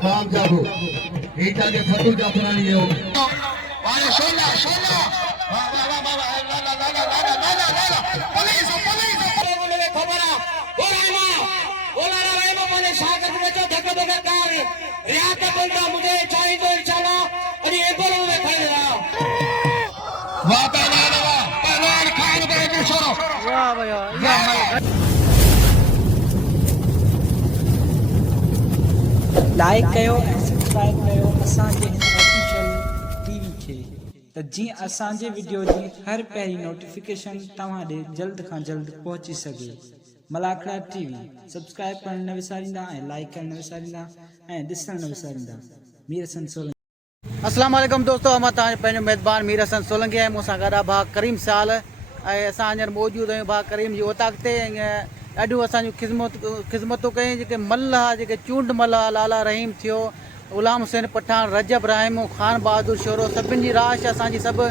काम जाबो ईटा के फटू जाफरानी हो वाह शोला शोला वाह वाह वाह वाह ला ला ला ला ला ला ला पुलिस पुलिस बोले खबरा बोला रे माने स्वागत में जो धक्का धक्का कार रियात बंदा मुझे चाहिए तो इंशाल्लाह और ये बोलो में खड़े रहा वाह पहलवान खान के दूसरो वाह भैया लाइक कयो ऐं सब्सक्राइब कयो असांजे हिन ऑफिशियल टीवी खे त जीअं असांजे वीडियो जी हर पहिरीं नोटिफिकेशन तव्हां ॾे जल्द खां जल्द पहुची सघे। मलाखड़ा टीवी सब्सक्राइब करण न विसारींदा ऐं लाइक करण न विसारींदा ऐं ॾिसण न विसारींदा। मीर हसन सोलंकी। अस्सलाम वालेकुम दोस्तों, मां तव्हांजो पंहिंजो मेज़बान मीर हसन सोलंकी ऐं मूंसां गॾु आहे भाउ करीम साल ऐं असां हींअर मौजूदु आहियूं भाउ करीम जी ओताक ते। ॾाढियूं असांजूं ख़िदमतूं कयूं जेके मल आहे, जेके चूंड मल आहे, लाला रहीम थियो, ग़ुलाम हुसैन पठान, रजब राहिम, ख़ान बहादुर शोरो, सभिनी जी राश असांजी सभु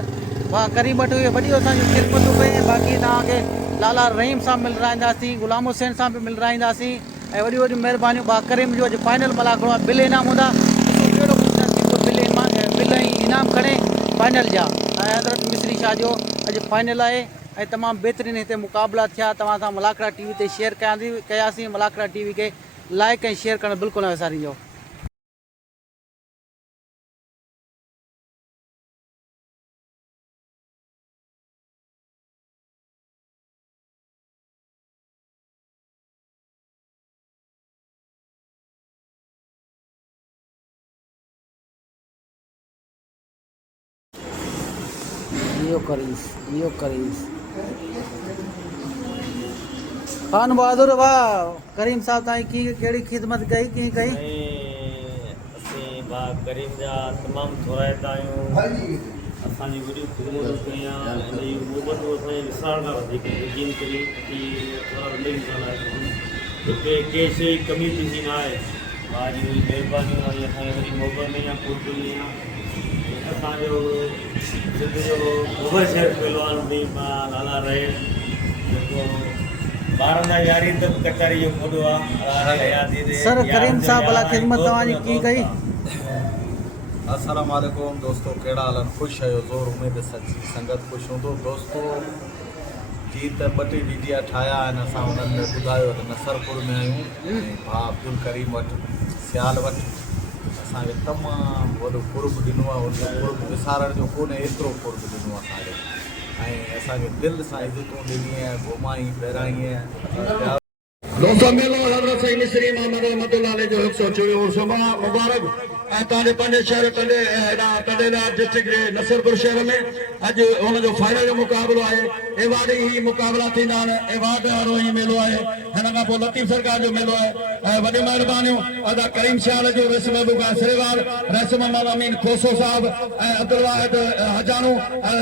भाउ करीम वटि हुई। वॾियूं असांजूं ख़िदमतूं कयूं। बाक़ी तव्हांखे लाला रहीम सां मिलराईंदासीं, ग़ुलाम हुसैन सां बि मिलराईंदासीं ऐं वॾियूं वॾियूं महिरबानियूं। भाउ करीम जो अॼु फाइनल मलाखड़ो आहे, बिल इनाम हूंदा, कहिड़ो बिल ऐं इनाम खणे फाइनल जा। ऐं हज़रत मिस्री शाह जो अॼु फाइनल आहे ऐं तमामु बहितरीनु हिते मुक़ाबला थिया। तव्हां सां मलाखड़ा टीवी ते शेयर कयासीं। मलाखड़ा टीवी खे लाइक ऐं शेयर करणु बिल्कुलु न विसारींदो। इहो करीस खान बहादुर वाह करीम साहब ताईं कहिड़ी ख़िदमत कई कीअं कई? असीं भाउ करीम जा तमामु थोराइता आहियूं। असांजी वॾियूं ख़िदमतूं कयूं हिनजी मोहबतूं असांजे विसारण खां वधीक यकीन करी की थोरा मिली हिते कंहिं शइ कमी थींदी न आहे। भाउ जी महिरबानियूं ऐं असांजी वॾी मोहबत में या कुर्बी असांजो सिंध जो मुबशर पहलवान बि लाला रहे जेको ॿारनि जा यारी त कचहरी जो खोॾो आहे। सर करीम साहब भला ख़िदमत तव्हांजी कीअं कई? अस्सलाम वालेकुम दोस्तों, कहिड़ा हाल आहिनि? ख़ुशि आहियो? ज़ोर उमेद सची संगत ख़ुशि हूंदो दोस्तों। जी त ॿ टे वीडिया ठाहिया आहिनि असां हुननि में ॿुधायो त नसरपुर में आहियूं ऐं भाउ अब्दुल करीम वटि सियाल वटि असांखे तमामु वॾो कुर्ब ॾिनो आहे। हुन कुर्ब विसारण जो कोन्हे, एतिरो कुर्ब ॾिनो असांखे ऐं असांखे दिलि सां इज़तूं ॾिनी आहे, घुमाई फिराई। दोस्तों मेलो हज़रत सईद मिस्री मोहम्मद रहमतुल्लाह अलैह जो 104 उर्सुमा मुबारक ऐं तव्हांजे पंहिंजे शहर टंडेला डिस्ट्रिक्ट जे नसरपुर शहर में अॼु हुनजो फाइनल जो मुक़ाबिलो आहे। एवार्ड ही मुक़ाबिला थींदा आहिनि, एवार्ड वारो ही मेलो आहे। हिन खां पोइ लतीफ़ सरकार जो मेलो आहे। वॾियूं महिरबानियूं अदा करीम सियाल जो रस महबूबा सिरेवाल, रस मोहम्मद अमीन खोसो साहब ऐं अब्दुल वाहिद हजानू,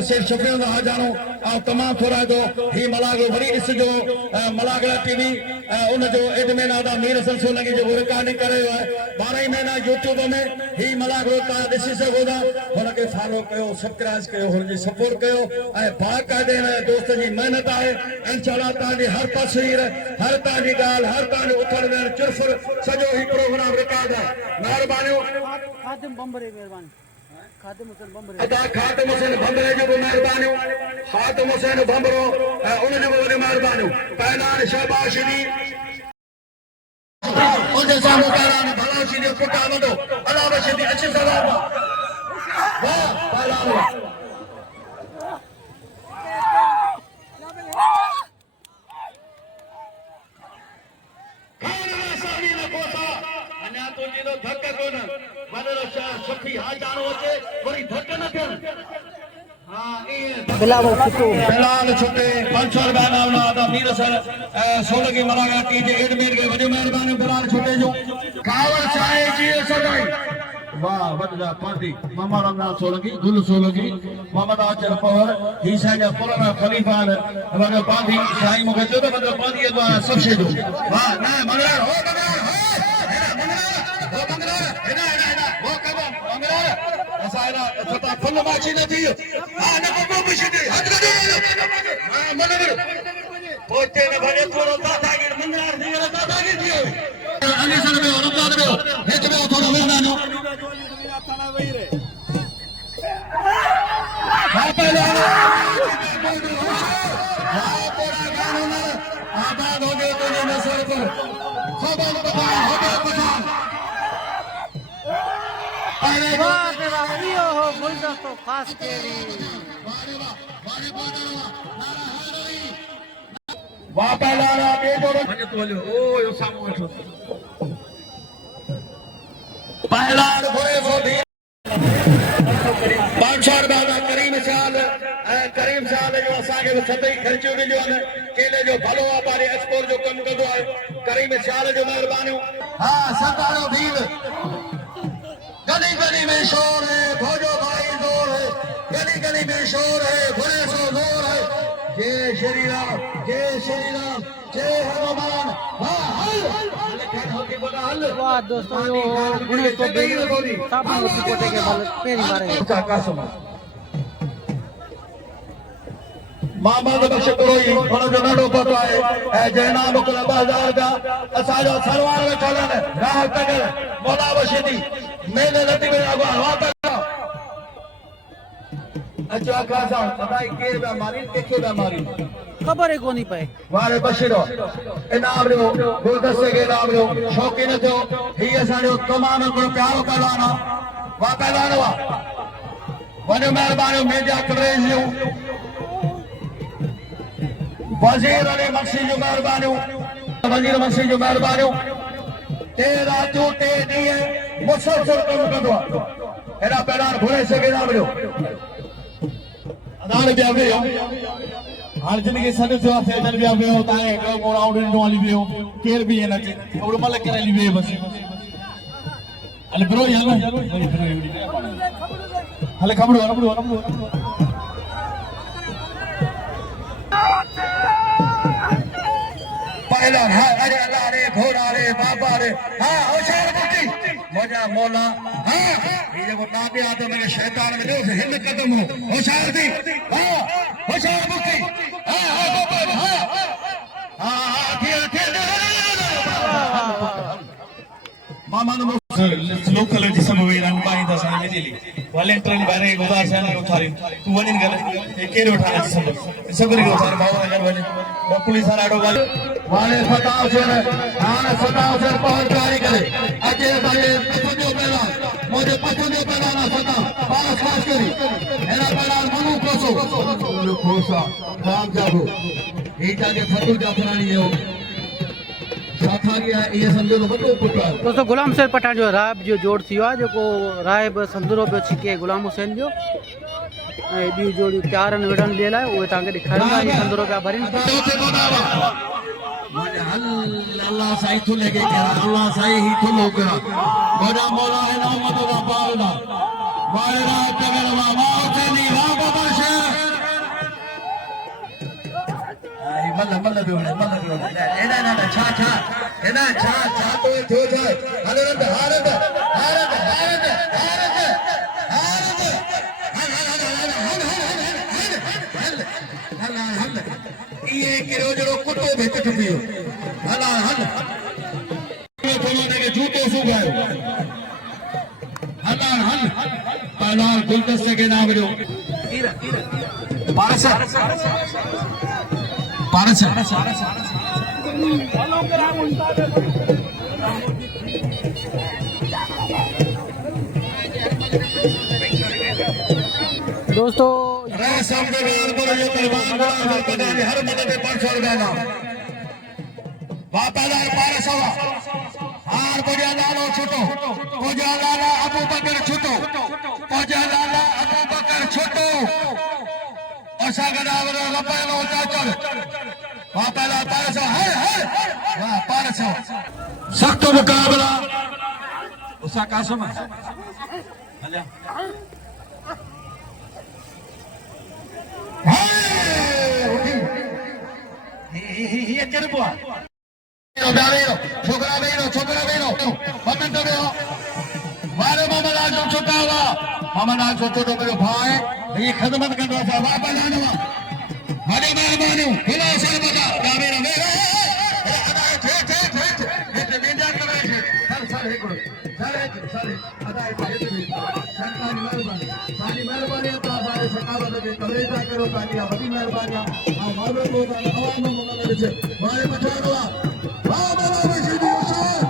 शेख शफीउल हजानू ऐं तमामु थोरा जो ही मलाखड़ो वरी ॾिसिजो। मलाखड़ा टीवी उनजो एडमिन आदा मीर हसन सोलंकी जो रिकॉर्डिंग करे रहियो आहे। 12 महीना यूट्यूब में ही मलाखड़ो तव्हां ॾिसी सघो था। हुनखे फॉलो कयो, सब्सक्राइब कयो, हुनजी सपोर्ट कयो ऐं बाक़ाइदे दोस्त जी महिनत आहे। इंशाअल्लाह तव्हांजी हर तस्वीर, हर तव्हांजी ॻाल्हि, हर तव्हांजो उथण वेहण चुरफुर सॼो ही प्रोग्राम रिकॉर्ड आहे। महिरबानियूं खातिम बम्बरे महिरबानी खातिम हुसैन बम्बरे जो बि महिरबानियूं। खातिम हुसैन बम्बरो उनजो बि वॾी महिरबानियूं। पहलवान शहबाज शरीफ उनजे साम्हूं पहलवान भलाशी जो पुटु वॾो अलावा शरीफ अची सवाल वाह पहलवान धक कोन वॾो सुठी हाजानो अचे वरी धक न थियनि। बिलाल छुटे 500 रुपया नाम आदा मीर सर सोलंकी मलाखड़ा टीवी जे एडमिन खे वॾी महिरबानी। बिलाल छुटे जो कावड़ चाहे जी सदाई वाह वॾा पार्टी मोहम्मद रमजान सोलंकी, गुल सोलंकी, मोहम्मद आचर पवर ही साजा पुराना खलीफा वॾो पार्टी साईं मूंखे चयो त वॾो पार्टी जो सभु शइ जो वाह न मंगलार हो मंगलार हो हो मंगलार हेॾा हो कबो मंगलार असांजा सता फुल माची न थी हां न को मुशिदे हज़रत हां मंगलार पोते न भले थोरो दादा के मंगलार थी दादा के थियो अॻे सर में रमज़ान में हेठि में थोरो वेंदा आबाद हो गए तुझे नसर पर खबर बता हो गया पठान पहले हो गुलदस्तो खास केरी वाह पहला ये जोड़ो मने तोलियो ओ यो सामू वेठो पहला घोड़े सो दी 500 रुपया करीम साल जो असांखे सभई ख़र्चियूं ॾिनियूं आहिनि केले जो भलो वापारी एक्सपोर्ट जो कमु कंदो आहे करीम साल जो महिरबानियूं हा सतारो भील गली गली में शोर है भोजो भाई जोर है गली गली में शोर है घोड़े सो जोर है जय श्री राम जय हनुमान वाह दोस्तों यो गुणे तो बेरी साबा की कोटे के बल पेरी मारे मोहम्मद बख्श पुरोही हुनजो ॾाढो पतो आहे ऐं जैना मुकुल 2000 जा असांजो सलवार वेठल आहिनि राह तगर मौला बशीदी मेले लटी में अॻुवान वापस अचो अखा सां सदाई केर पिया मारी कंहिंखे पिया मारी खबर है कोनी पए वारे बशीरो इनाम ॾियो गुलदस्ते खे इनाम ॾियो शौक़ीन थियो हीअ असांजो तमामु हिकिड़ो प्यारो पहलवान आहे वाह पहलवान हुआ वॾियूं महिरबानियूं मीडिया कवरेज जूं वज़ीर अली मक्सी जो महिरबानियूं वज़ीर मक्सी जो महिरबानियूं 3 रातियूं 3 ॾींहं मुसलसल कमु कंदो आहे हेॾा पहलवान घुरे सघे था मिलियो अदान ॿिया वियो हाणे जिनखे सॾु थियो आहे फैजन ॿिया वियो तव्हांजे ॿियो मोड़ आउट ॾिनो हली वियो केर बि ईअं न अचे ओड़ो महिल करे हली वियो बसि हले बिरो ई हले खबड़ो पहला अरे अल्लाह रे घोड़ा रे बाबा रे हाँ होशियार बुकी मोजा मौला हाँ ये जो नाबे आते मेरे शैतान में जो हिंद कदम हो होशियार थी हाँ होशियार बुकी हाँ मामा ने लोकल जिसम वेरा पानी दा साने दिली वॉलंटियरली बारे गुजार से ना उठारी तू वनिन गले केरे उठाना जिसम सबरी को उठार बाबा अगर वने पुलिस वाला आडो वाले सताव से पहुंच जारी करे अजे भाई पसंदो पहला मुझे पसंदो पहला ना सता पास खास करी एना पहला मनु कोसा राम जागो एटा के फतू जाफरानी हो दोस्तों गुलाम हुसैन पठान जो राब जो जोड़ थियो आहे जेको राहिब संदूरो पियो छिके गुलाम हुसैन जो ऐं ॿियूं जोड़ियूं तयार आहिनि विढ़ण जे लाइ उहे तव्हांखे ॾेखारींदा आहियूं संदूरो पिया भरीनि अल्लाह साईं थो लॻे अल्लाह साईं ही थो लोकरा मोजा मौला है ना मतो दा पावला वायरा तगड़ मामा चनी वाह बाबा शेर आई मल्ल बेवड़े एना ना छा तो थियो छा हले हारत ये किरो जड़ो कुत्तो भेट चुकियो हला के जूतो सुगायो हला पहलवान गुलदस्ते के नाम जो पारस दोस्तों हर मदद 500 रुपया ना वापादार 500 हार कोजा लालो छुटो कोजा लाला अबू बकर छुटो कोजा लाला अबू बकर छुटो असा गदावर लपैलो चाचर वापादार 500 हर वाह 500 सख्त मुकाबला उसा कासम हल्या ये करबो छोकरा बेरो पतन तो बेरो वारे मामलात जो छोटावा मामलात जो छोटो मेरो भाई ये खिदमत कर रहा था वापस आने हरे मेहरबानी खुला सरबता मेरा मेरा ठे मीडिया कर सारे को सारे अदाए पाए सरकारी मेहरबानी सारी मेहरबानी तो सारे सकावत के कवरेज करो ताकि बड़ी मेहरबानी आ मारो को आवाम में से मारे बचा दो वाह वाह मशीदी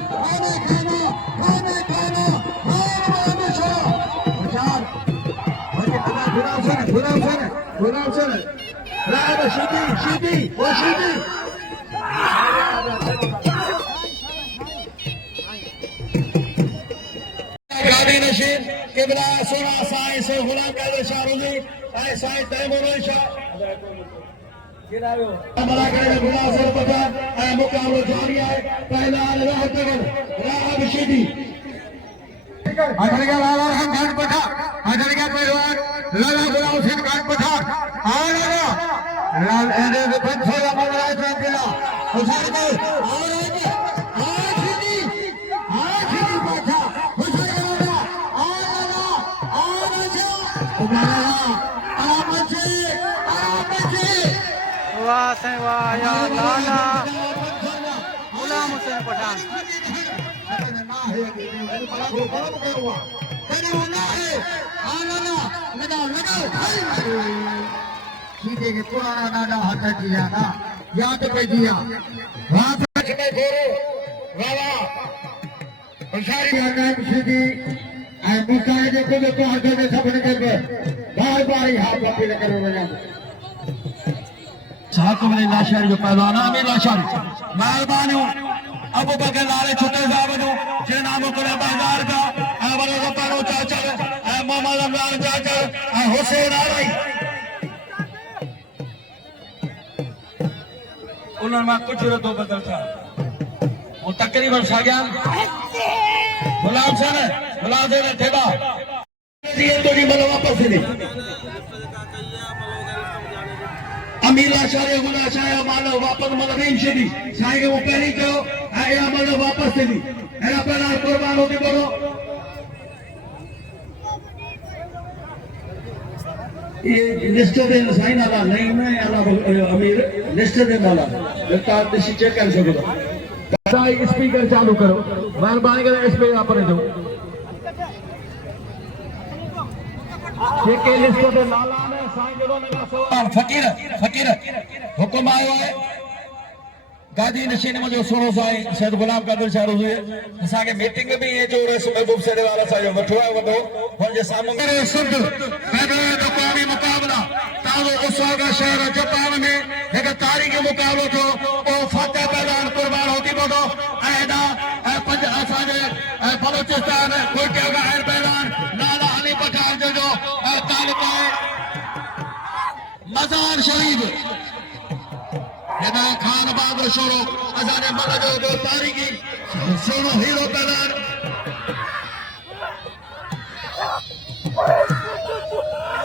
खाने खाना चार ओके अदा गुलाम सर राब शीदी वो शीदी गाड़ी नशीन किबला सोना साईं से गुलाम कादर शाह रुजी साईं तैमूर शाह हमारा करे गुलाम सर पता मुकाबला जारी है पहला राह तगन राह शीदी अदरगा लाला हम घाट पठा अदरगा पहलवान लाला गुलाम सिंह घाट पठा आ लाला लाल एने से पंछी का मजा है दिला उधर को आ शीदी पठा उधर वाह साईं वाह या लाला गुलाम हुसैन पठान सीधे के पुराना नाना हाथ किया ना याद पे दिया वहां पे वाला पंसारी नाम सीधी मुकाए जो को हाथ में सब निकल गए बार बार हाथ अपील करो बना साहब ने लाशारी जो पहलवान आमिर लाशारी मेहरबानी अबू बकर लाले छोटे साहब जो जे नाम को बाजार का अवल को परो चाचा मोहम्मद रमजान चाचा हुसैन आलाई उन्होंने मां कुछ तो बदल था वो तकरीबन सागियान गुलाम से ठेबा ये तो नहीं मतलब वापस नहीं अमीर लाशारी गुना चाहे मानो वापस मतलब नहीं शदी साई के वो पहली को आया मतलब वापस नहीं एरा पहला कुर्बान होती बोलो ये लिस्ट दे साई नाला नहीं मैं अल्लाह अमीर लिस्ट दे नाला लगता है चेक कर सको साई स्पीकर चालू करो मेहरबानी करे इस पे आपने दो के लिस्ट दे नाला में साई जो लगा सवाल फकीर हुक्म आयो है गादी नशीन मुझे सोनो साई सैयद गुलाम कादिर शाह रुजी असा के मीटिंग में भी ये जो रस महबूब सैयद वाला सायो वठो है वठो हुन जे सामने करे सुध पैदल तो कौमी मुकाबला तालो उसागा शहर जापान में एक तारीखी मुकाबलो थो ओ फतेह पैदान कुर्बान होती बोदो ऐदा पंज असाजे बलोचिस्तान कोयटा का आयर पैदान नाला अली पठान जो तालिबा मजार शरीफ यदा खान बहादुर शोरो असाने मन जो तारीखी सोनो हीरो पैदान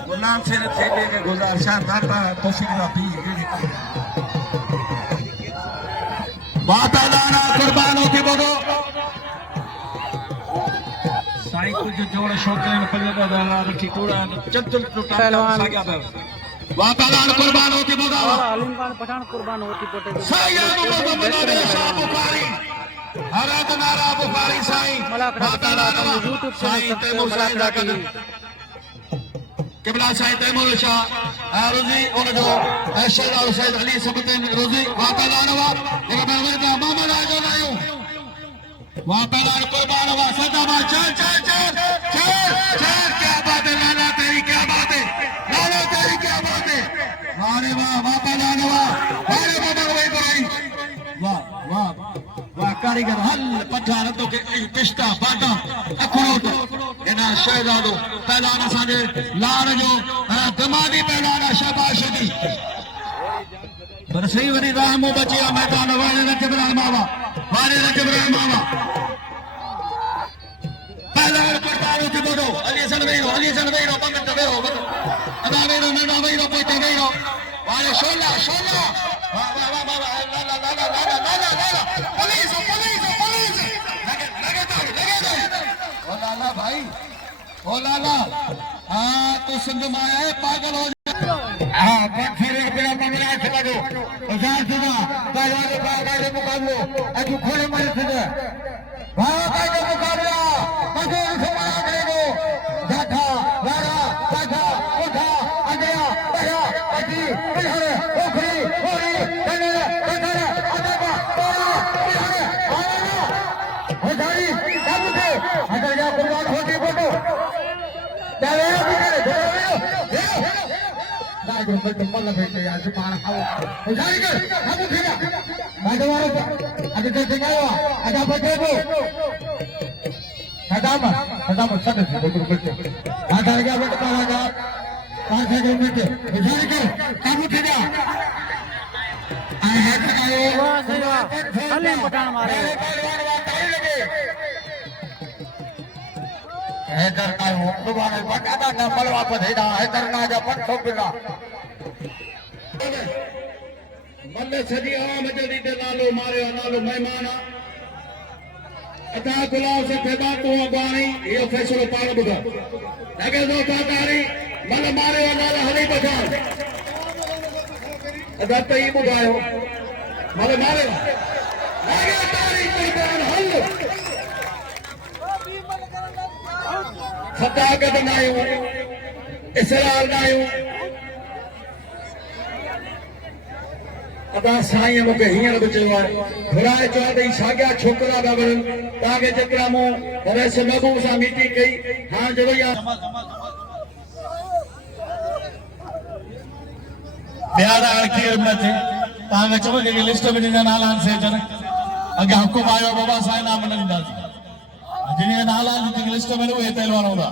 गुलाम से थे के गुजारिशां दाता तौफीक दा पी बातादाना कुर्बान होती बोलो साईं कुछ जोड़ शौकीन पंजा दाला रखी टूड़ा चंचल टूटा सागिया वातादान कुर्बान होती बोलो अलीम खान पठान कुर्बान होती पोटे साईं मुहम्मद शाह बुखारी हरत नारा बुखारी साईं वातादान यूट्यूब साईं तैमूर साईं दा कदम किबला साईं तैमूर शाह रुजी उन जो शहर सैयद अली सबतन रुजी वातादान वा एक बार का मोहम्मद आजो लायो वातादान कुर्बान वा सदा चल क्या बात है लाला तेरी क्या बात है लाला तेरी क्या बात है वारे वाह वातादान वाह वारे बाबा भाई भाई वाह वाह वाह कारीगर हल पठान तो के पिस्ता बाटा अखरोट इना शहजादो पहलाना साजे लाल जो दिमागी पहलाना शाबाशी पर सही वरी रामो बचिया मैदान वाले ने जबरान मावा पहला कुर्बान होती बोलो अली सन वेरो पंडित वेरो अदा वेरो नडा वेरो पोते वेरो वाले शोला वाह वाह वाह वाह ला पुलिस लगे ओ लाला भाई ओ लाला तू सिंध में आया है पागल हो जा फिर एक बिना पंद्रह खिला दो हजार सुना पहले मुकाबलो अजू खोले मारे थे वहाँ का जो मुकाबला मशहूर समाना करेगो जाठा लारा साठा उठा अगया बया पटी बिहार ओखरी होरी कने कने अदबा तोरा बिहार आया होदारी काबुते अगर या कुर्बान होती फोटो चले अभी करे ना जो तो पल्ला बैठे यार तुम्हारा आओ होदारी कर काबू खेला बाजवारो अभी तो दिखाओ आजा बचेगो Kadama sada se betul betul. Ada lagi apa kita laga? Pasal jauh betul. Jadi ke kamu tidak. Ayat ayo. वाह सही वाह हले पठान मारे Hacker kayu. Dobaran bakada nambal apa tidak. Hacker naja pat sopila. Malle sadi awam jadi nalu mare nalu mehmana. अता गुलाब से faba तो अगवानी ये फैसलो पार बुधा लगे दो तारी मल मारे वाला हरी बजा अदा तो ये बुधायो मल मारे लगे तारी कुर्बान हल खता कद नायो इसरार नायो अदा साईं मूंखे हींअर बि चयो आहे घुराए चयो अथई साॻिया छोकिरा था वञनि तव्हांखे जेतिरा मूं रस महबूब सां मीटिंग कई हाणे जो भई ॿिया अड़कीअ न थिए तव्हांखे चओ जेके लिस्ट में जिन नाला से अचनि अॻियां हुकुम आयो बाबा असां नाम न ॾींदासीं जिन नाला जेके लिस्ट में उहे पहलवान हूंदा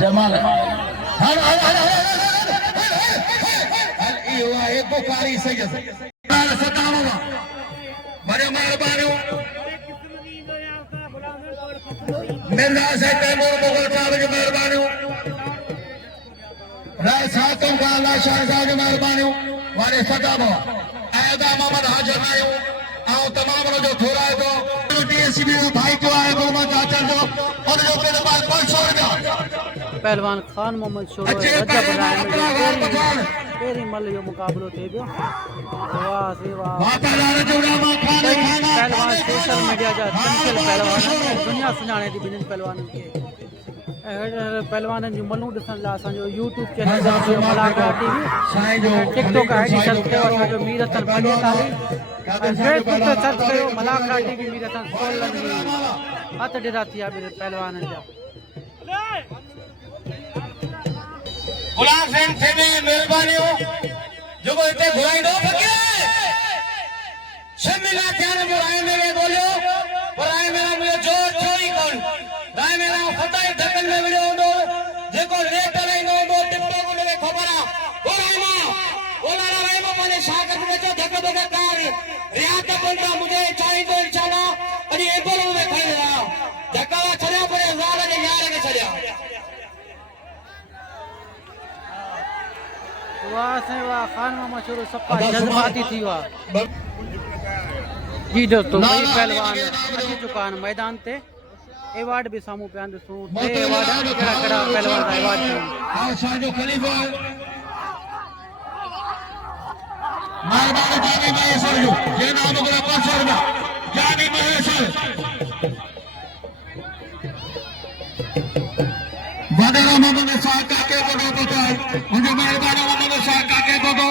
जमाल हल हल हल हल इहो आहे बुखारी सैयद सताववा बड़े महिरबानी मिर्ज़ा साहिब तैमूर मुगल साहब जी महिरबानी राय सातों का अल्लाह शाह साहब जी महिरबानी वारे सताववा ऐदा मोहम्मद हाजिर आयो आओ तमाम जो थोड़ा है तो डीएसपी भाई जो है मोहम्मद चाचर जो और जो के बाद 500 रुपया पहलवान खान मोहम्मद शोरो रजब राय तेरी मल यो मुकाबलो थे बियो वाह से वाह पहलवान सोशल मीडिया जा चंचल पहलवान दुनिया सुञाणे थी बिन्हिनि पहलवाननि खे पहलवाननि जूं मलूं ॾिसण लाइ असांजो YouTube channel Malakar TV TikTok ID search कयो असांजो मीर हसन पंजेतालीह फेसबुक ते सर्च कयो मलाकार टीवी मीर हसन सोलन हथ ॾेरा थी विया पहलवाननि जा गुलाब सिंह थे भी मेहरबानी हो जो को इतने घुराई दो फकीर शर्मिला ध्यान बुराई मेरे बोलो बुराई मेरा मुझे जोर चोरी कौन दाई मेरा फटाई धकन में वीडियो दो जेको रेट लाइन दो टिकटॉक में खबरा बुराई मां बोला राय मां माने शाकर में जो धक धक कार रियात बोलता मुझे चाहिए तो इंशाल्लाह अरे ए बोलो में खड़े रहा धक्का छड़या पड़े वार के यार के छड़या वाह से वाह खान मामा शुरू सपा जज्बाती थी वाह जी दोस्तों वही पहलवान अची चुका है मैदान ते अवार्ड भी सामू पे ॾिसूं टे अवार्ड कहिड़ा कहिड़ा पहलवान अवार्ड जो खलीफा मेहरबानी जानी महेश्वर जो ये नाम को 500 रुपया जानी महेश्वर वडेरा मोहम्मद शाह काके को दो मुझे मेहरबानी मोहम्मद शाह काके को दो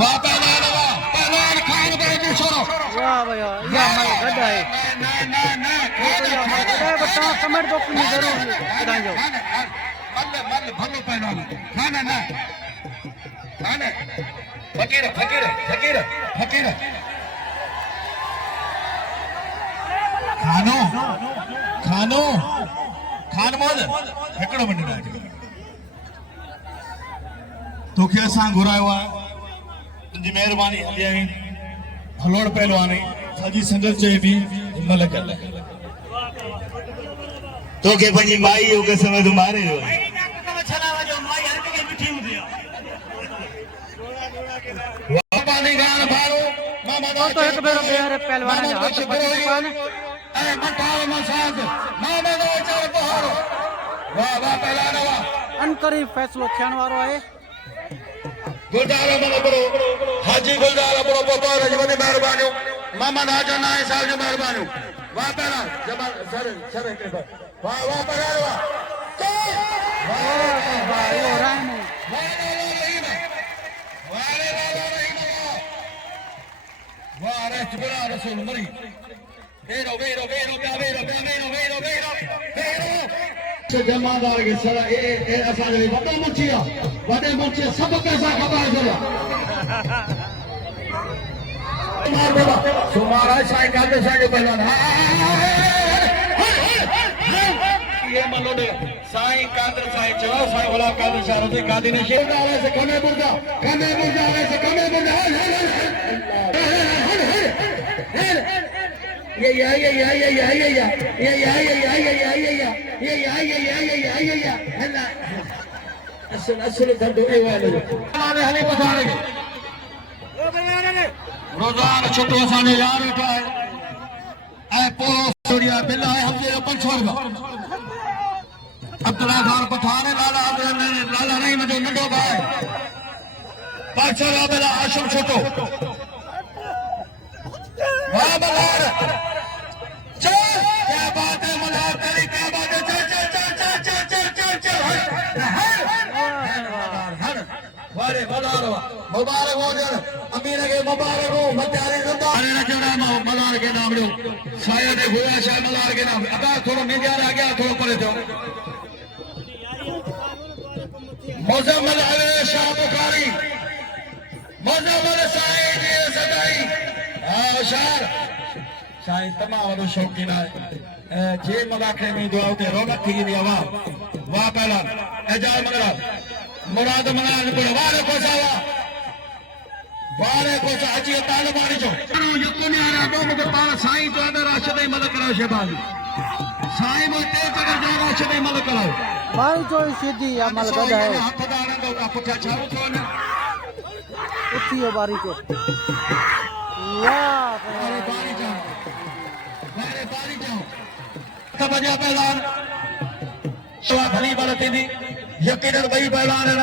वाह पहलवान खान को दूसरो वाह भैया या मैं गड्ढा है बता कमेंट बॉक्स में जरूर ॿुधाइजो मल भलो पहलवान खाना ना खाना फकीर फकीर फकीर फकीर खानो खानो खान मोहम्मद हिकिड़ो मिनट तोखे असां घुरायो आहे तुंहिंजी महिरबानी हली आई फलोड़ पहलवानी सॼी संगत चए थी हिमल कल तोखे पंहिंजी माई जो कसम तूं मारे जो तो एक बेरो बेहर पहलवान ने हाथ बच चुका है वाह वाह पहलवान वाह अनकरीब फ़ैसिलो थियण वारो आहे। गुलदार बरो हाजी गुलदार बरो पपार जी वॾी महिरबानियूं मोहम्मद हाजन नाई साहब जी महिरबानियूं वाह पहलवान जबल सर सर वाह वाह पहलवान वाह इहो रहम वाह रे जुबरा रसूल मरी वेरो वेरो वेरो वेरो वेरो वेरो वेरो जमादार के सर ए असांजो वॾो मुंची आहे वॾे मुंची सभु पैसा खपाए छॾिया सुमार आहे साईं कादर साईं जो पहलवान ये मलोडे साईं कादर साईं चलो साईं भला कादर शाह रोज़ कादी ने शेर डाले से कमे बुर्जा आवे से कमे बुर्जा रोज़ान छोटो असांजो यार वेठो आहे ऐं पोइ सोरिया बिल आहे हफ़्ते जो 500 रुपया अब्दुल्ला खान पठान लाला रहीम जो नंढो भाउ 500 रुपया बिल आशम छोटो वाह मल्हार चल क्या बात है मल्हार तेरी क्या बात है चल चल चल चल चल चल चल चल हर वारे मल्हार मुबारक हो जन अमीर के मुबारक हो मत्यारे जिंदा अरे न चढ़ा मल्हार के नाम लो साया ने हुआ शाह मल्हार के नाम अबा थोड़ा मीडिया आ गया थोड़ा परे थो मुजम्मल अली शाह बुखारी मुजम्मल साईं जी सदाई होशियार साईं तमाम वॾो शौक़ीन आहे जे मलाखे में दुआ उते रौनक थी वेंदी आहे वाह पहलवान एजाज मंगला मुराद मनान को वारे कोसा अची तालबानी जो यकुन यार दो मुझे पार साईं तो अंदर राशिद मदद कराओ शहबाजी साईं मो ते तगर जो राशिद मदद कराओ भाई जो सीधी अमल गदा है हाथ दाना दो का पुठा चालू थो ने उथियो बारी को वाह बारी जाओ तब बजा पहलवान शवा भली बात थी यकीनन भाई पहलवान है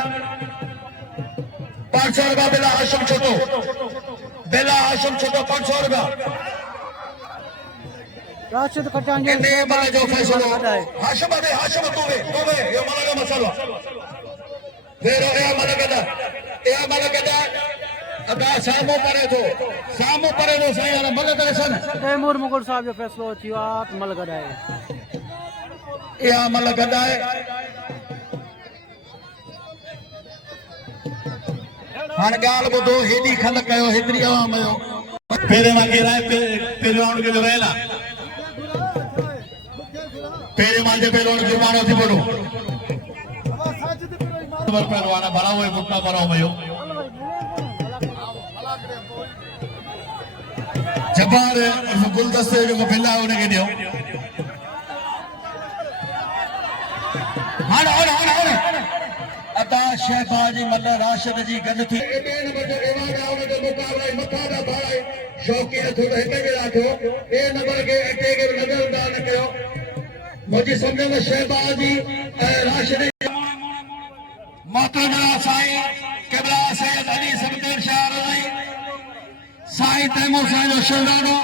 500 रुपया बेला हाशिम छोटो 500 रुपया राशिद खटान जो जो फैसलो हाशिम तू वे ये मलक मसलो वेरो ए मलक दा अदा सामो परे तो सही वाला मलक सन तैमूर मुगल साहब जो फैसलो थियो आ मल गदा है या मलक दा हाणे ॻाल्हि ॿुधो हेॾी खल कयो हेतिरी आवाम जो पहिरें मां केरु आहे पहलवान खे जो रहियल आहे पहिरें मां जे पहलवान खे माण्हू थी पड़ो पहलवान भराओ मुक्का भराओ वियो जबार गुलदस्ते जो बिल आहे हुनखे ॾियो हाणे अदा शहबाजी मल राशिद जी गॾु थी ॿिए नंबर जो एवान आहे हुनजो मुक़ाबला मथा दा भाई शौक़ीन थोरो हिते वेला थियो ॿिए नंबर खे अटे खे नज़रअंदाज़ न कयो मुंहिंजी सम्झ में शहबाजी ऐं राशिद मोहतरम साईं क़िबला सैयद अली समदर शाह रज़ी साईं तैमूर साईं जो शहज़ादो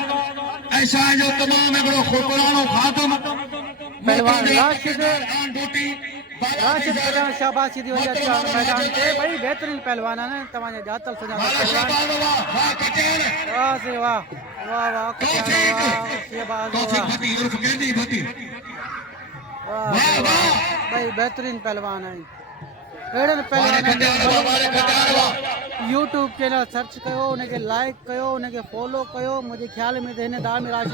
ऐं साईं जो तमामु हिकिड़ो पुराणो ख़ातम पहलवान राशिद खटान शाबाशी दी वजह से मैदान पे भाई बेहतरीन पहलवान है तमाम जातल सजा वाह से वाह वाह वाह भाई बेहतरीन पहलवान है अड़न पहलवान यूट्यूब चैनल सर्च कयो उनके लाइक कयो उनके फॉलो कयो मुझे ख्याल में तो हिन दाम राज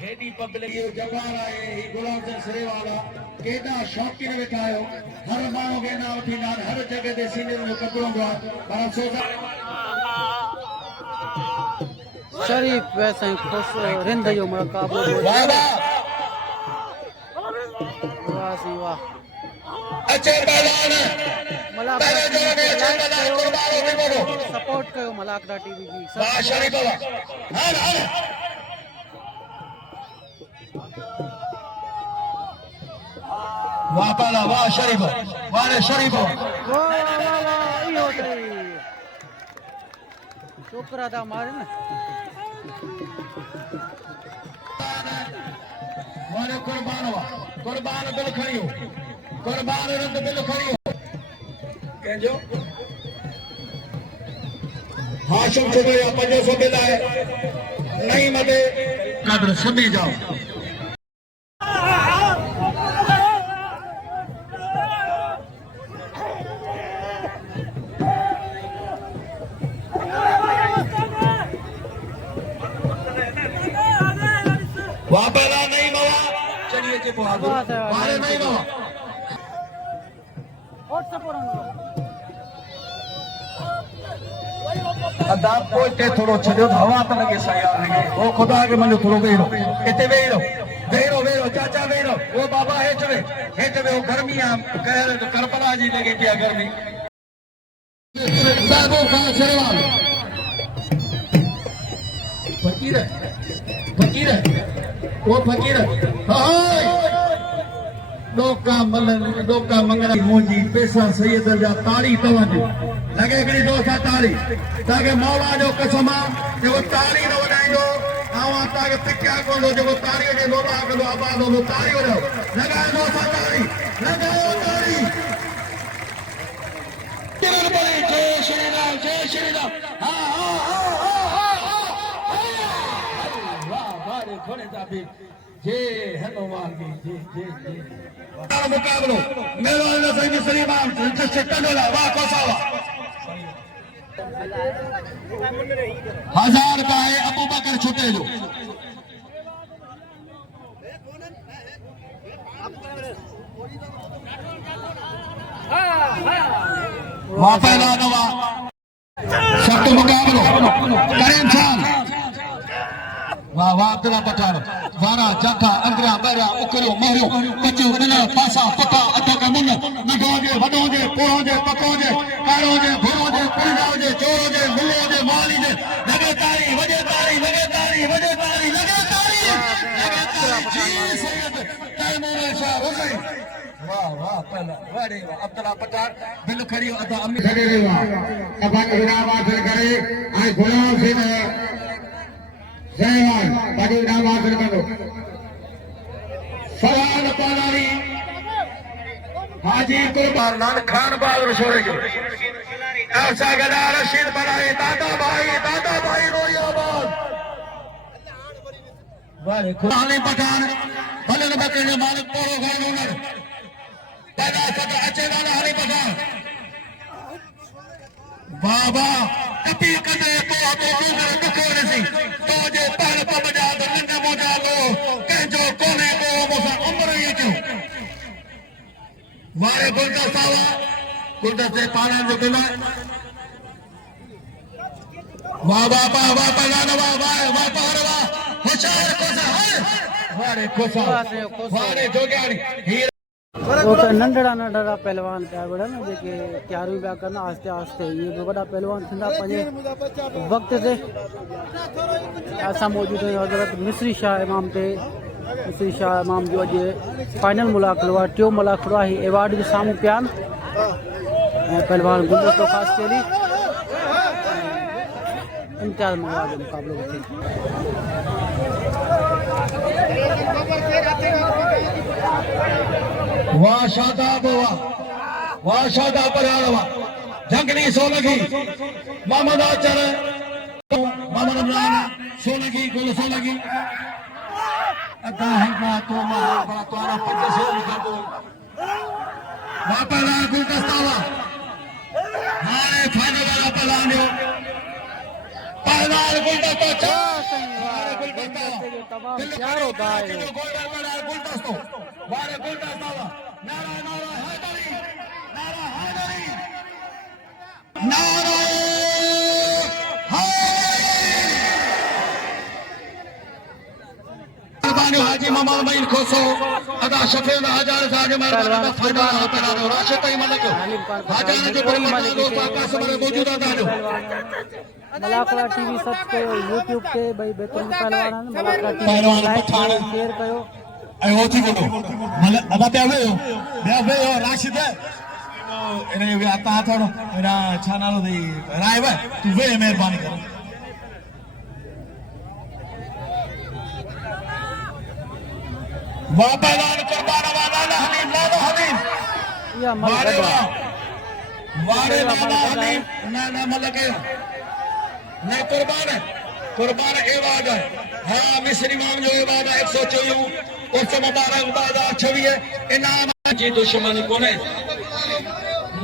हेडी पब्लिक यो जवान आहे ही गुलाम सिंह सरेवाला केॾा शौक़ीन वेठा आहियो हर माण्हू खे ना वठी ना हर जॻह ते सीनियर में कपिड़ो आहे पर अफ़सोस शरीफ वैसे खुश रिंद जो मुकाबलो वाह वाह सी वाह अचे मैदान मलाकड़ा पहले जोर में अचे मैदान कुर्बानो थी बोलो सपोर्ट कयो मलाकड़ा टीवी जी वाह शरीफ वाह हाल हाल वाह पहला वाह शरीफ वाह शरीफ वाह इहो अथई छोकिरा था मारे न वाह कुर्बान वाह कुर्बान बिल खड़ियो कुर्बान रंग बिल खड़ियो कंहिंजो हाशिम छुटिया 500 बिल आहे नहीं मथे कदर सभी जाओ वहाँ पहला नहीं मवा चलिए जी बाहर नहीं मवा अदा पोइते थोड़ो छॾियो हवा त लॻे सयार लॻे ओ खुदा के मन थोड़ो वेहो इते वेहो वेहो वेहो चाचा वेहो ओ बाबा हेठि वेहो गर्मी आहे कहर करबला जी लॻे थी आहे गर्मी बाबू खां शेरवाल फकीर फकीर वो फकीर हाय डोका मंगला मुंजी पैसा सैयद जा ताड़ी तवन लगे हिकिड़ी दोस्ता ताड़ी ताके मौला जो कसम आहे वो ताड़ी न वॼाईंदो आवां ताके पिकिया कोंदो जेको ताड़ी जे लोला कंदो आबाद हूंदो ताड़ी वॼाओ लॻायो दोस्ता ताड़ी लॻायो ताड़ी किरण बड़ी जय श्री राम हा हा हा हा वाह वाह रे घोड़े जा भी जे हनुमान की जे मुकाबलो मेरो अल्लाह सही श्री राम जस्ट टंडोला वाह कोसावा 1000 का है अबू बकर छुटे जो वाह पहला नवा सख्त मुकाबलो करीम खान वाह वाह अब्दुल्ला पठान वारा जाठा अंदरा बहरा उकरियो महरियो कचो बिना पासा पटा अटो का मुन नगो जे वडो जे पोरो जे पको जे कारो जे भोरो जे पिंडा जे चोरो जे मिलो जे माली जे लगे तारी वजे तारी लगे तारी वजे तारी लगे तारी जी सैयद तैमूर शाह हुसैन वाह वाह पहला वारे अब्दुल्ला पठान बिल खड़ियो अदा अम्मी खड़े रे वाह अपन इनाम हासिल करे आई गुलाम सिंह सहवान बड़ी नाम हासिल करो फरहान पालानी हाजी कुर्बान लाल खान बहादुर छोड़े जो ऐसा गदा रशीद बनाए दादा भाई रोयाबाद वाले खुदाली पठान भले न बकरे ने मालिक पोरो घर ओनर पैदा सदा अचे वाला हरी पठान बाबा कपी कदे तो ओनर दुखोरे सी तो जे पहल पबजा द नंद मोजा लो कंजो कोने को मोसा उम्र ही क्यों वारे गुलदस्ता से पाना जो गुला वाह पहला वाह पारवा होशियार कोसा वारे कोसा वारे जोगियानी ओके नंढड़ा पहलवान पिया बड़ा न जेके तैयारियूं पिया कनि आहिस्ते आहिस्ते इहे बि वॾा पहलवान थींदा पंहिंजे वक़्त ते असां मौजूदु आहियूं हज़रत मिस्री शाह इमाम ते मिस्री शाह इमाम जो अॼु फाइनल मुलाक़ात आहे टियों मुलाक़ात आहे एवार्ड जे साम्हूं पिया आहिनि ऐं पहलवान गुलदस्तो ख़ासि कयली इम्तियाज़ मवाद जो मुक़ाबिलो वठी वाह शादाब वाह परावा जंगली सोलगी मोहम्मद आचर मोहम्मद इमरान सोलगी गुल सोलगी अदा है तो बड़ा तोरा 500 लिखा दो वाह पहला गुलदस्ता हारे फाइनल वाला पहलवान जो पहला गुलदस्ता तमामु प्यारो गाय गुलदस्तो वारे गुलदस्ता नारा हैदरी हाजी मोहम्मद मईन खोसो अदा शफीउल हजार साजे मेहरबानी का फायदा होता है राशिद तई मलिक हाजान जो परिमल दोस्त आकाश में मौजूद है दाजो मलाकड़ा टीवी सर्च कयो यूट्यूब ते भाई बेहतरीन पहलवान मलाकड़ा टीवी पहलवान लाइक पठान शेयर कयो ऐं हो थी कोन्हो मतलब अदा पिया वियो राशिद इन जो विया तव्हां थोरो इन छा नालो अथई रायव तूं वेह महिरबानी कर वाह पहलवान कुर्बान वाला हमीद या वारे मलाकड़ा वाह वारे लाला हमीद ना मलक ने कुर्बान एवाज है हाँ मिस्री इमाम जो एवाज 124 उस मुबारक बाद 26 इनाम जी दुश्मन कोने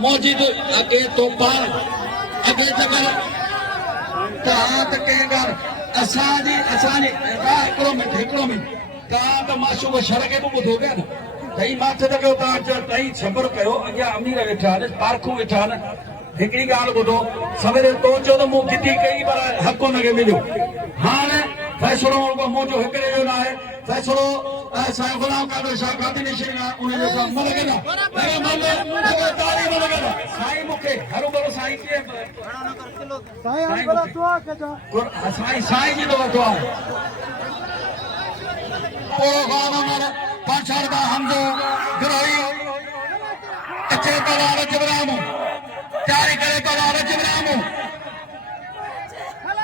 मौजूद अगे तो पार अगे जगह तात के घर असांजी हिकिड़ो मिंट तव्हां त माशूक शर खे बि ॿुधो पिया न तई माथे त कयो तव्हां तई सबर कयो अॻियां अमीर वेठा आहिनि पारखूं वेठा आहिनि हिकिड़ी ॻाल्हि ॿुधो सवेरे तो चओ त मूं गिटी कई पर हक़ हुनखे मिलियो हाणे फ़ैसिलो मूं जो हिकिड़े जो न आहे फ़ैसिलो साईं गुलाम कादर शाह कादी निशीन आहे उनजो कमु न लॻे न साईं मूंखे हरू भरो साईं कीअं साईं जी थो वठो आहे पंचर हमजो गिरोही अचे तलवार जिब्रामो तैयारी करे तलवार जिब्रामो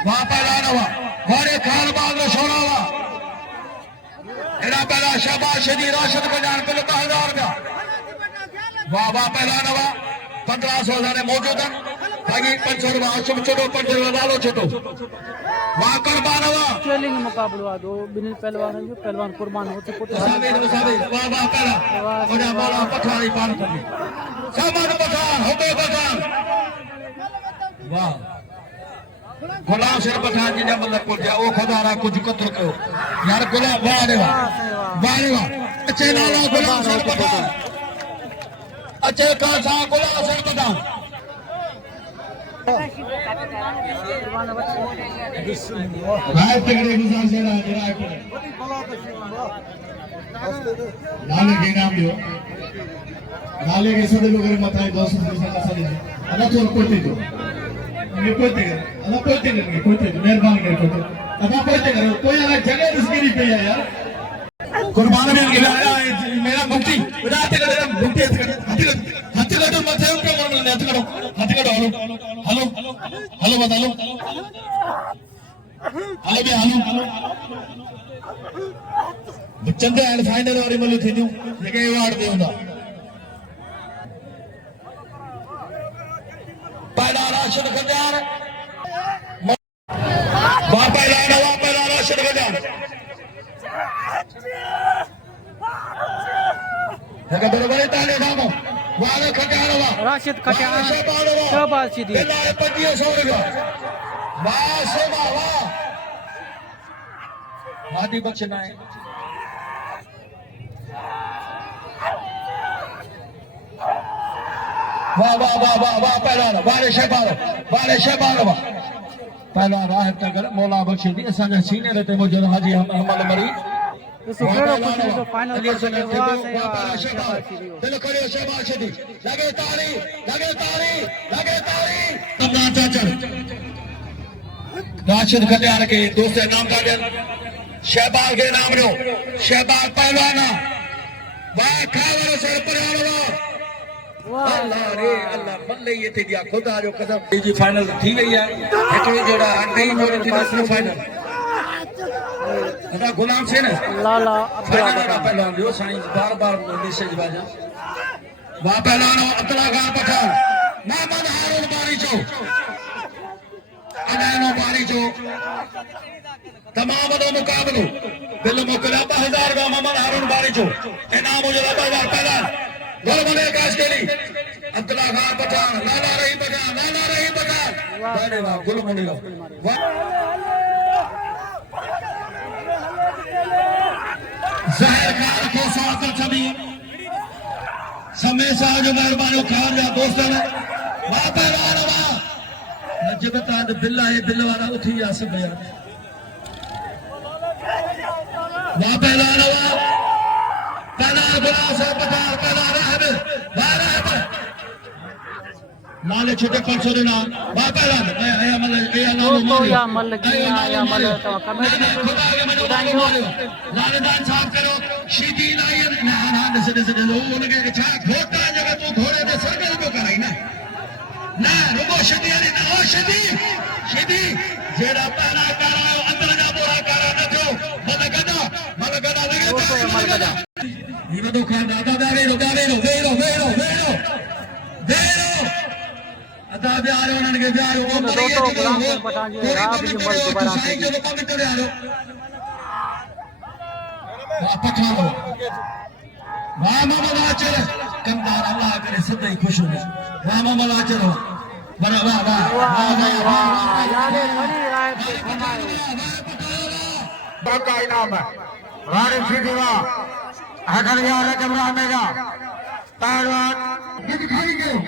वाह पहला नवा वारे खान बाग शोरावा एड़ा पहला शाबाश शदी राशिद को जान पे 10,000 का वाह वाह पहला नवा 1500 जाने मौजूद हैं बाकी 500 रुपया चुप छोटो 500 रुपया डालो छोटो वाह कुर्बानवा चैलेंज मुकाबलो आ दो बिन पहलवान जो पहलवान कुर्बान होते पुट वाह वाह पहला ओजा मौला पठानी पान करनी सामान पठान होते पठान वाह गुलाम सिर पठान जी ने मतलब को जा ओ खुदारा कुछ कतर कयो यार गुलाम वाह रे वाह अच्छे नाला गुलाम सिर पठान अच्छे का सा गुलाम सिर पठान राय तगड़े गुजार से राय नाले के नाम लियो नाले के सदे लोग मताए 200 का सदे अल्लाह तो कोते दो ये कोते कर अल्लाह कोते कर मेहरबानी कर कोते अल्लाह कोते कर कोई अलग जगह उसकी पे यार कुर्बान में गिरा मेरा मुक्ति रात के मुक्ति हाथ करो मथे ऊपर मारो हाथ करो हेलो बता लो हेलो भी हेलो चंदे एंड फाइनल वाली मल्लू थी न्यू जेके अवार्ड दे हुंदा पहला राशिद खजान वाह पहला राशिद खजान जगह बराबर ताले सामो वाले खजान वा राशिद खजान शहबाज सीधी बिल्ला 2500 रुपया वाह सेवा वाह हादी बख्शना है वाह पहला वाले शहबाज पहला राह तक मौला बख्शी दी असांजा सीनियर ते मौजूद हाजी अहमद मरी इसो केड़ो कुछ जो फाइनल कर सके वाह दिल करियो शहबाज शदी लगे ताली तमना चाचा राशिद खटियार के दोस्त नाम का शहबाज के नाम रो शहबाज पहलवाना वाह खावर सर परिवार अल्लाह रे अल्लाह बल्ले ये थी दिया खुदा जो कसम जी फाइनल थी गई है एकड़ी जोड़ा नहीं जोड़ी थी फाइनल अदा गुलाम से ने लाला अब्दुल्ला पहलवान जो साईं बार मैसेज बाजा वाह पहलवान अब्दुल्ला खान पठान मोहम्मद हारून बारी जो अनैनो बारी जो तमाम दो मुकाबलो दिल मुकला 1000 का मोहम्मद हारून बारी जो इनाम हो जला पहलवान गोलमले काश के लिए अब्दुल्ला खान पठान लाला रही पठान वाह वाह गोलमले ज़ाहिर खान को साथ छवि समय सां जो मेहरबानी खान जा दोस्त ने वाह पहलवान वाह नजब ताद बिल्ला है बिल वाला उठी जा सब यार वहाँ पहला नवा पहला गुला सौ पचास पहला रहब नाले छोटे 500 देना वहाँ पहला आया दोस्तों या मल या मल तो कमेंट में ॿुधाइजो लालदान साफ करो शीदी लाई ना ॾिस उनखे छा घोटा जगह तू घोड़े ते सरगल को कराई ना रुगो शीदी वारी ना हो शीदी जेड़ा पहला करायो अंदर जा बोरा करा न थियो मल गदा लगे दोस्तों या मल गदा ये तो खान दादा वेरो अदा प्यारे उन्हनि खे प्यारो वो मरी दोस्तों गुलाम सिंह पठान जी राह भी मल दोबारा से जो कमेंट यारो पठानो वाह मामा अचर कंदार अल्लाह करे सदाई खुश हो वाह मामा अचर वाह याने खड़ी राय पे घुमाए का इनाम है रानी सीधीवा अगर यार कमरा मेगा पहलवान दिखाई गए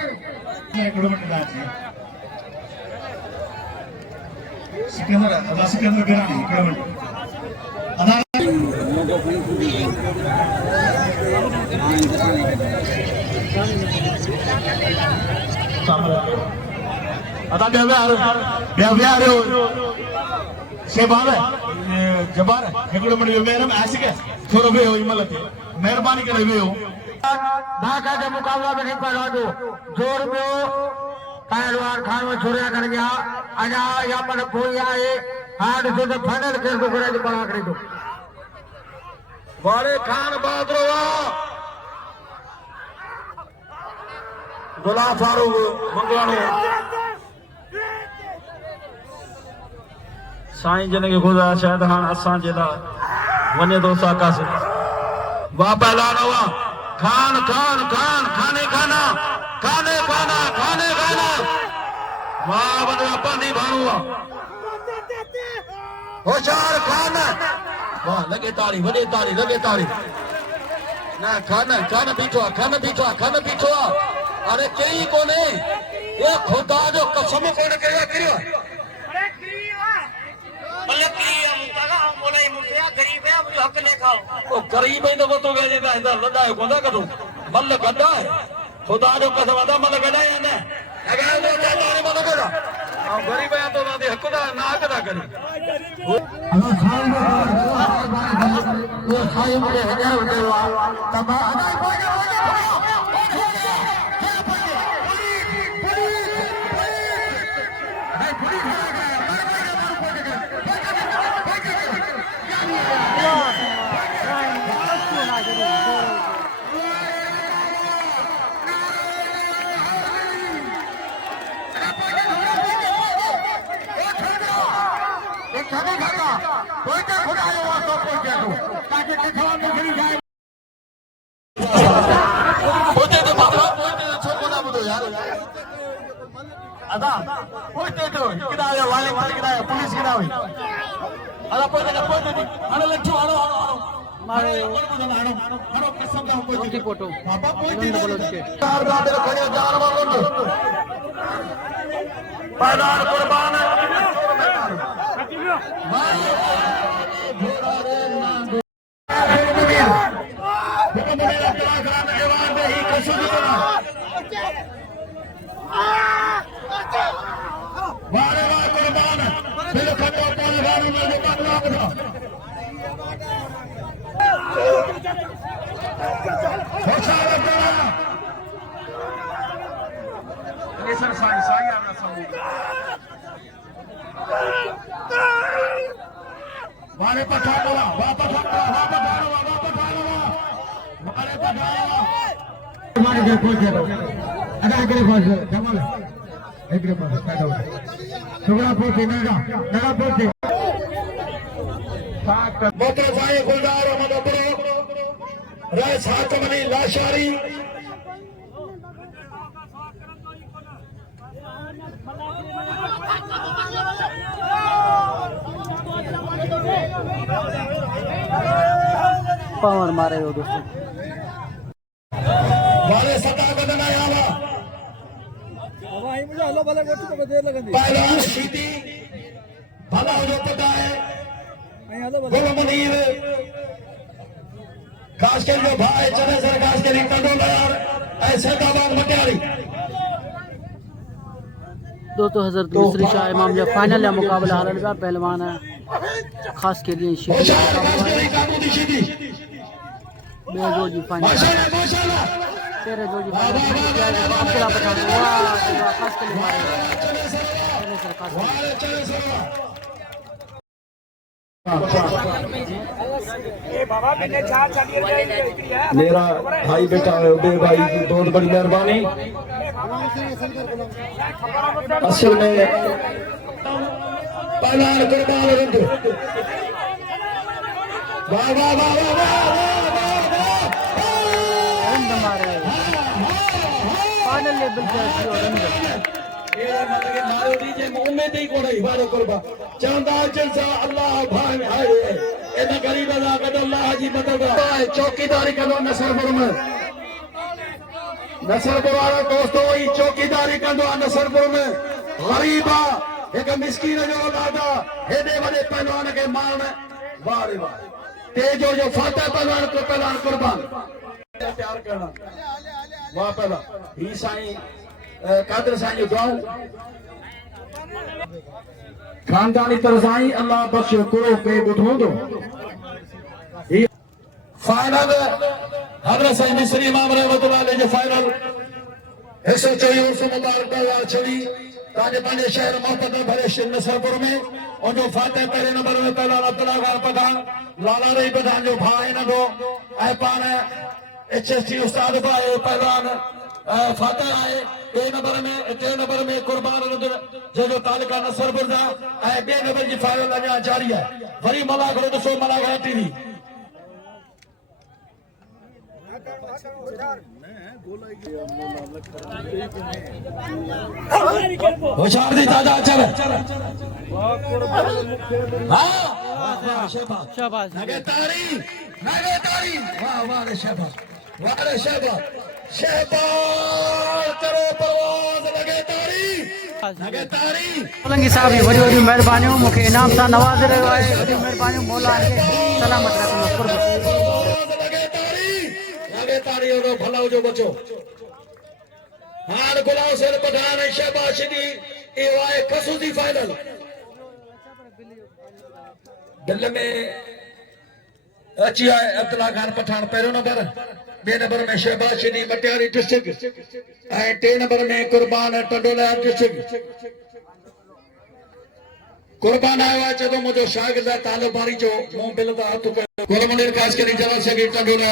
सिकंदर गिरानी अदा व्यवहार शेबार जबार हिकिड़ो मिनट मेहरम आसिक थोरो वेहो हिमल ते महिरबानी करे वेहो ढाका के मुकाबला में नहीं पहलवान जोर में पहलवान खान में छोड़िया कर गया अजा या पर कोई आए हार्ड से तो फाइनल खेल को करे तो बड़ा करे दो बड़े खान बहादुर गुलाम फारूक मंगलाणो साईं जन खे खुदा शायद हाणे असां जे लाइ वञे थो साका से वाह पहलवान हुआ खान खाने खाना वाह बंदा पानी भाणू होशियार खान वाह लगे ताड़ी वॾे ताड़ी लगे ताड़ी ना खान बीठो अरे कई कोने ये खुदा जो कसम कोन करियो गरीब है तो वो तो गए लड़ाई कोंदा कदो मल गड्डा है खुदा जो कसम अदा मल गड्डा है ना अगर वो चाहता है मल गड्डा और गरीब है तो ना दे हक दा ना कदा करे अगर खान में ये खाई में हजार उठेवा तब अदा पोते तो किदाया वाले किदाया पुलिस किदाई अदा पोते हाणे लठो हाणो मारे हाणो कसम दा कोटी फोटो बाबा पोते चार बादल खड़े चार बादल पहलवान कुर्बान वाले पठानो वापस हमारे घर पहुंच गया अदा अगले पास जमाल अगले पास पैदा हुआ सुगरा पहुंचे नगा पहुंचे मोहतरम साईं गुलजार अहमद अबरो रईस हाकिम अली लाशारी पावर मारे हो दोस्तों वाले सदा कदम आया पहलवान सीधी भला हो जो पता है गुल मुनीर खास कर जो भाई चले सर खास कर कंडोलर ऐसे दाबाद मटियारी दोस्तों हजरत मिस्री शाह इमाम जब फाइनल या मुकाबला हाल का पहलवान है खास के लिए होशियार खास कर कानूनी सीधी बेजो जी फाइनल माशाल्लाह माशाल्लाह तेरे जो जी अकेला पठान वाह खास के लिए मारे चले सर खास वाले चले सर मेरा भाई बेटा बे भाई की बहुत बड़ी मेहरबानी असल में पहलवान कुर्बान रंग वाह वाह वाह रंग मारे फाइनल ले बिल्कुल रंग मारो दीजिए उम्मीद ही को नहीं वारो कुर्बा चंदा जलसा अल्लाह भाई हाय इन गरीब दा कद अल्लाह जी मदद चौकीदारी करो नसरपुर में नसरपुर वाला दोस्तों ही चौकीदारी कंदो नसरपुर में गरीबा एक मिस्कीन जो औलादा हेदे वडे पहलवान के मारन वाह रे वाह तेजो जो फातह पहलवान को पहलवान कुर्बान प्यार करना वाह पहला ही साईं कादर साईं दुआ खानदानी तरसाई अल्लाह बख्श करो पे बुठो दो फाइनल हजरत साईं मिस्री इमाम रहमतुल्लाह अलैह जो फाइनल हिस्सो चोई उर्स मुबारक दवा छड़ी ताजे पांजे शहर मोहब्बत भरे शहर नसरपुर में और जो फातह पहले नंबर में पहला अब्दुल्ला खान पठान लाला रही पठान जो भाई न दो ऐ पान एचएसटी उस्ताद भाई पहलवान फातह आए टे नंबर में कुर्बान जो तालिका नसरपुर दा ऐ बे नंबर की फाइनल अञा जारी है वरी मला करो तो सो मला घा टीवी होशियार दी दादा चल हां शाबाश नगे तारी वाह वाह रे शाबाश वाह रे शाबाश शहबाज करो परवाज लगे तारी सोलंकी साहब जी वॾी वॾी महिरबानियूं मूंखे इनाम सां नवाज़े रहियो आहे वॾी महिरबानियूं मौला खे सलामत रखंदो कुर्ब लगे तारी और भला जो बचो हार गुलाव सिर पठान शहबाज शिदी ए वाए खसूसी फाइनल दिल में अची आए अब्दुल्ला खान पठान पहिरियों नंबर बे नंबर में शहबाज शिदी मटियारी डिस्ट्रिक्ट ऐं टे नंबर में कुर्बान टंडोला डिस्ट्रिक्ट कुर्बान आयो आहे चए थो मुंहिंजो शागिर्द तालो बारी जो मूं बिल त हथ कयो गुलमुनीर ख़ासि करे जवान शकीर टंडोला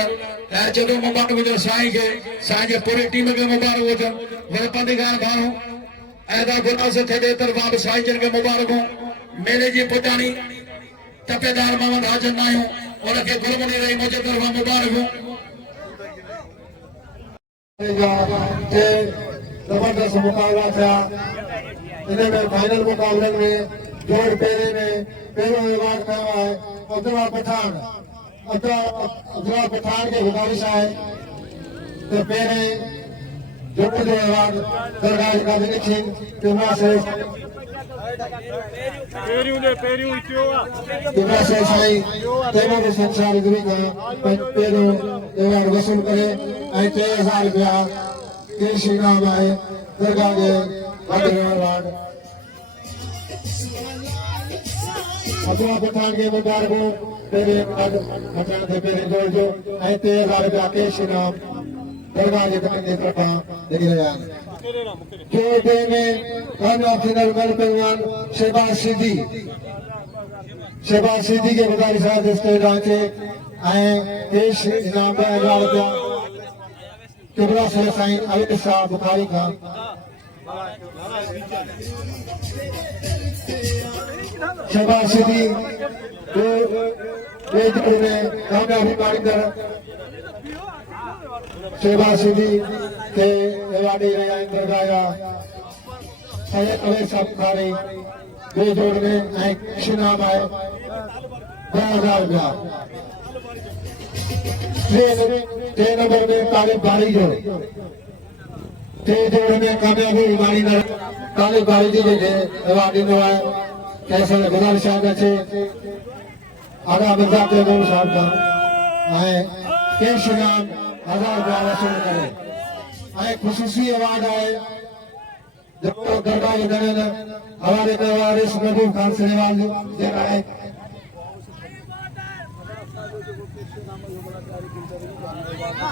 ऐं चए थो मुबारक हुजो साईं खे साईं जे पूरी टीम खे मुबारक हुजनि वरी पंडिगान भाउ ऐं दा गुलास थे तरफ़ां बि साईं जन खे मुबारक हो मेले जी पुटाणी तपेदार मोहम्मद हाजन आहियूं उनखे गुलमुनीर जी मुंहिंजे तरफ़ां मुबारक हो जबरदस्त मुकाबला था इनमें फाइनल मुकाबले में जोड़ पेरे में पेरो अवार्ड खयो है अब्दुल्ला पठान के गुजारिश है तो पेरे जोड़ जो अवार्ड दरगाह का लिखी तिमा से साईं तेमा के संसार गुरु का पेरो अवार्ड वसूल करे ऐं 3000 रुपया केश इनाम आहे दरगाह जे वॾे अवार्ड अब्दुल्ला पठान के मुबारक हो तेरे पठान थे पेरे जोड़ जो ऐं 3000 रुपया केश इनाम दरगाह जे कमिटी तरफ़ां ॾिनी रहिया आहिनि जो में कामयाब थींदड़ पहलवान शहबाज सिद्दी के गुज़ारिश आहे स्टेज अचे ऐं केश इनाम 2000 रुपया किबला से साईं अली शाह बुखारी का शहबाज सिद्दी में कामयाबी कारीगर शहबाज सिद्दी के एवार्डी रहा दरगाह सैयद अवैस साहब बुखारी दो जोड़ में एक नाम है 2000 रुपया टे नंबर में तालिब बारी जो टे जोड़ में कामयाबी बारी तालिब बारी जी जे अवार्ड ॾिनो आहे कैसे गुज़ारिश आहे अचे आगा मिर्जा तैमूर साहब का कैश इनाम 1000 रुपया वसूल करे ख़ुसूसी अवार्ड है जो गरबा वगैरह हमारे वारिस महबूब खान सिनेवाल जेका है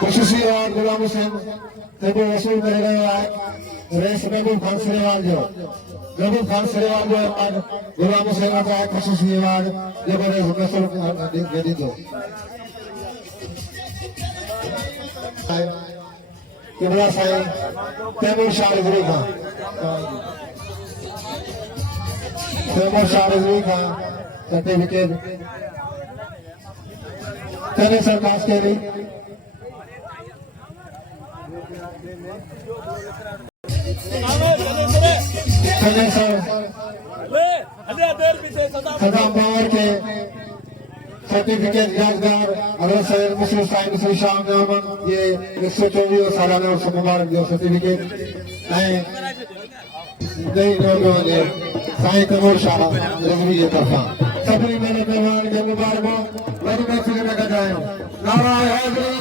ख़ुसूसी अवार्ड गुलाम हुसैन तेको वसूल करे रहियो आहे रेस महबूब खान सिनेवाल जो महबूब खान सिनेवाल जो अवार्ड गुलाम हुसैन का है ख़ुसूसी अवार्ड जेको रेस वसूल करे ॾींदो किबला साईं तैमूर शाह रिज़वी खां सर्टिफिकेट तेरे सरकार के लिए सदाम बावर के सर्टिफिकेट यादगार अगर सैयद मुस्लिम साईं मुस्लिम शाह नाम ये 124 सालाना उर्स मुबारक जो सर्टिफिकेट नई नौजवान साईं तैमूर शाह रिज़वी जी तरफा सभी मेरे मेहमान के मुबारक वॾी महफ़िल में गॾायो नारा हैदरी